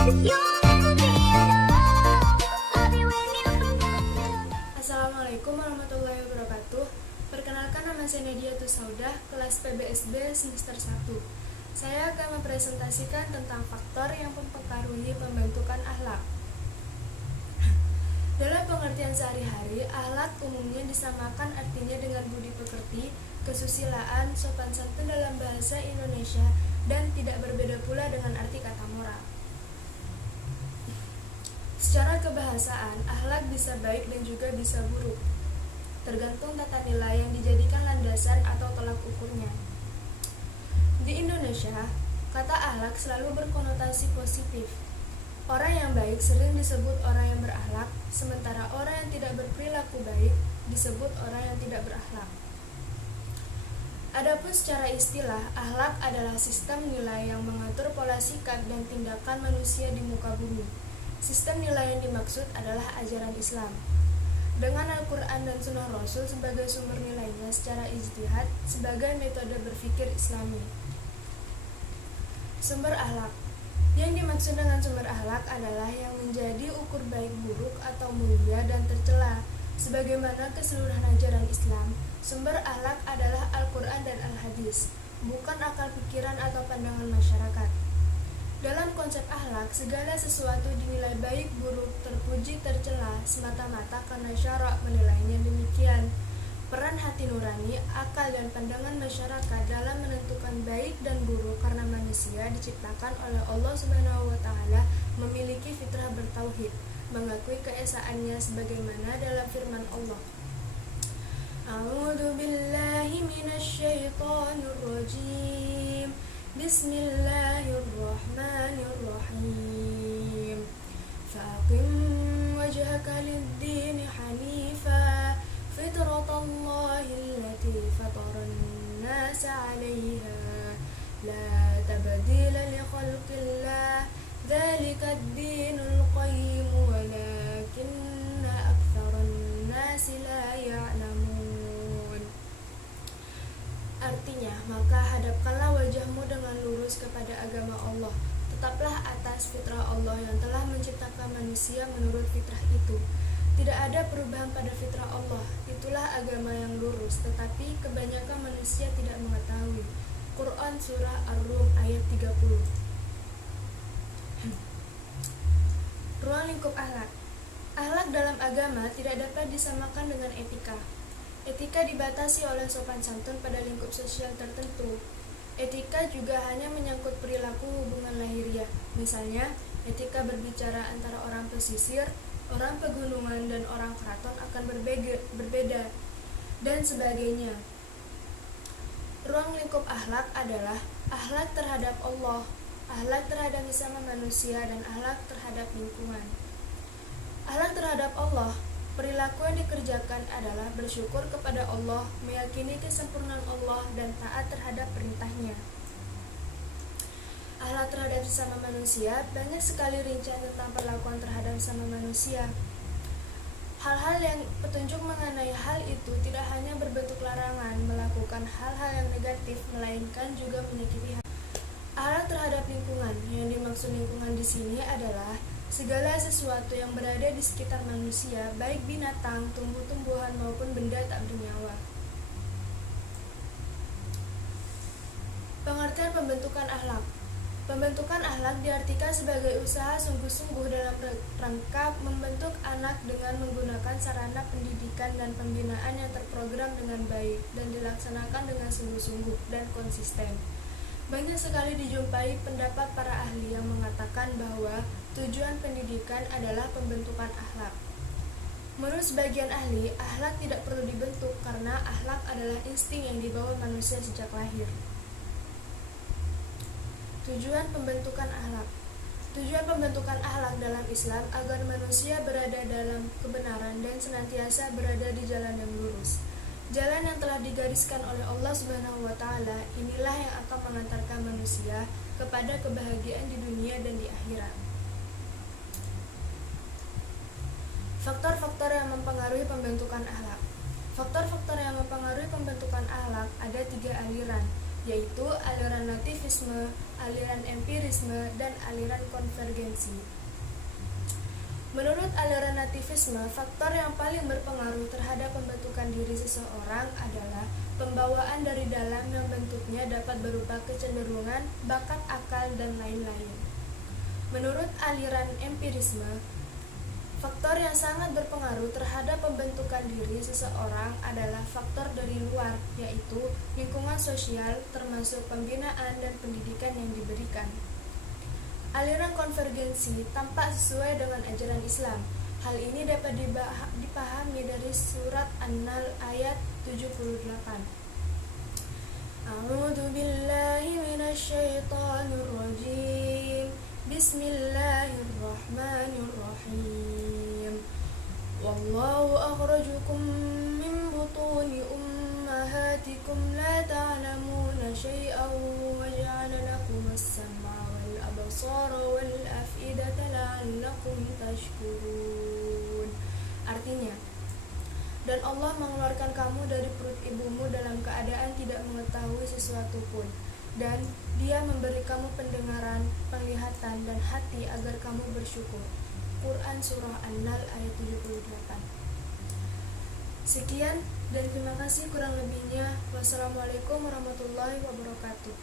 Assalamualaikum warahmatullahi wabarakatuh. Perkenalkan, nama saya Nadia Tusaudah, kelas PBSB semester 1. Saya akan mempresentasikan tentang faktor yang mempengaruhi pembentukan akhlak. Dalam pengertian sehari-hari, akhlak umumnya disamakan artinya dengan budi pekerti, kesusilaan, sopan santun dalam bahasa Indonesia, dan tidak berbeda pula dengan arti kata moral. Secara kebahasaan, akhlak bisa baik dan juga bisa buruk, tergantung tata nilai yang dijadikan landasan atau tolak ukurnya. Di Indonesia, kata akhlak selalu berkonotasi positif. Orang yang baik sering disebut orang yang berakhlak, sementara orang yang tidak berperilaku baik disebut orang yang tidak berakhlak. Adapun secara istilah, akhlak adalah sistem nilai yang mengatur pola sikap dan tindakan manusia di muka bumi. Sistem nilai yang dimaksud adalah ajaran Islam, dengan Al-Quran dan Sunnah Rasul sebagai sumber nilainya secara ijtihad sebagai metode berpikir Islami. Sumber akhlak. Yang dimaksud dengan sumber akhlak adalah yang menjadi ukur baik buruk atau mulia dan tercela. Sebagaimana keseluruhan ajaran Islam, sumber akhlak adalah Al-Quran dan Al-Hadis, bukan akal pikiran atau pandangan masyarakat. Dalam konsep akhlak, segala sesuatu dinilai baik, buruk, terpuji, tercela semata-mata karena syarak menilainya demikian. Peran hati nurani, akal dan pandangan masyarakat dalam menentukan baik dan buruk karena manusia diciptakan oleh Allah Subhanahu wa taala memiliki fitrah bertauhid, mengakui keesaannya sebagaimana dalam firman Allah. A'udzu billahi minasyaitonir rajim. Bismillahirrahmanirrahim. Faqim wajhaka lid-din hanifa fitratallahi allati fataran nasa 'alaiha la tabdila li khalqillah dzalika ad-dinul qayyim walakinna aktsaran nasi la ya'lamun. Artinya, maka hadapkanlah wajahmu dengan lurus kepada agama Allah. Tetaplah atas fitrah Allah yang telah menciptakan manusia menurut fitrah itu. Tidak ada perubahan pada fitrah Allah. Itulah agama yang lurus, tetapi kebanyakan manusia tidak mengetahui. Quran Surah Ar-Rum ayat 30. Ruang lingkup akhlak. Akhlak dalam agama tidak dapat disamakan dengan etika. Etika dibatasi oleh sopan santun pada lingkup sosial tertentu. Etika juga hanya menyangkut perilaku hubungan lahiriah. Misalnya, etika berbicara antara orang pesisir, orang pegunungan, dan orang keraton akan berbeda, dan sebagainya. Ruang lingkup akhlak adalah akhlak terhadap Allah, akhlak terhadap sesama manusia, dan akhlak terhadap lingkungan. Akhlak terhadap Allah, perilaku yang dikerjakan adalah bersyukur kepada Allah, meyakini kesempurnaan Allah, dan taat terhadap perintahnya. Akhlak terhadap sesama manusia, banyak sekali rincian tentang perlakuan terhadap sesama manusia. Hal-hal yang petunjuk mengenai hal itu tidak hanya berbentuk larangan melakukan hal-hal yang negatif, melainkan juga menyakiti hak. Akhlak terhadap lingkungan, yang dimaksud lingkungan di sini adalah segala sesuatu yang berada di sekitar manusia, baik binatang, tumbuh-tumbuhan maupun benda tak bernyawa. Pengertian pembentukan akhlak. Pembentukan akhlak diartikan sebagai usaha sungguh-sungguh dalam rangka membentuk anak dengan menggunakan sarana pendidikan dan pembinaan yang terprogram dengan baik dan dilaksanakan dengan sungguh-sungguh dan konsisten. Banyak sekali dijumpai pendapat para ahli yang mengatakan bahwa tujuan pendidikan adalah pembentukan akhlak. Menurut sebagian ahli, akhlak tidak perlu dibentuk karena akhlak adalah insting yang dibawa manusia sejak lahir. Tujuan pembentukan akhlak. Tujuan pembentukan akhlak dalam Islam agar manusia berada dalam kebenaran dan senantiasa berada di jalan yang lurus. Jalan yang telah digariskan oleh Allah Subhanahu wa taala, inilah yang akan mengantarkan manusia kepada kebahagiaan di dunia dan di akhirat. Faktor-faktor yang mempengaruhi pembentukan akhlak. Faktor-faktor yang mempengaruhi pembentukan akhlak ada 3 aliran. yaitu aliran nativisme, aliran empirisme, dan aliran konvergensi. Menurut aliran nativisme, faktor yang paling berpengaruh terhadap pembentukan diri seseorang adalah pembawaan dari dalam yang bentuknya dapat berupa kecenderungan, bakat akal, dan lain-lain. Menurut aliran empirisme, faktor yang sangat berpengaruh terhadap pembentukan diri seseorang adalah faktor dari luar, yaitu lingkungan sosial, termasuk pembinaan dan pendidikan yang diberikan. Aliran konvergensi tampak sesuai dengan ajaran Islam. Hal ini dapat dipahami dari surat An-Nahl ayat 78. A'udzu billahi minasyaitonir rajim. Bismillahirrahmanirrahim. Wallahu akhrajakum min butuni ummahatikum la ta'lamuna syai'an wa ja'ala lakum as-sam'a wal absara wal af'idata la'allakum tashkurun. Artinya, dan Allah mengeluarkan kamu dari perut ibumu dalam keadaan tidak mengetahui sesuatu pun, dan Dia memberi kamu pendengaran, penglihatan, dan hati agar kamu bersyukur. Quran Surah An-Nahl ayat 78. Sekian dan terima kasih kurang lebihnya. Wassalamualaikum warahmatullahi wabarakatuh.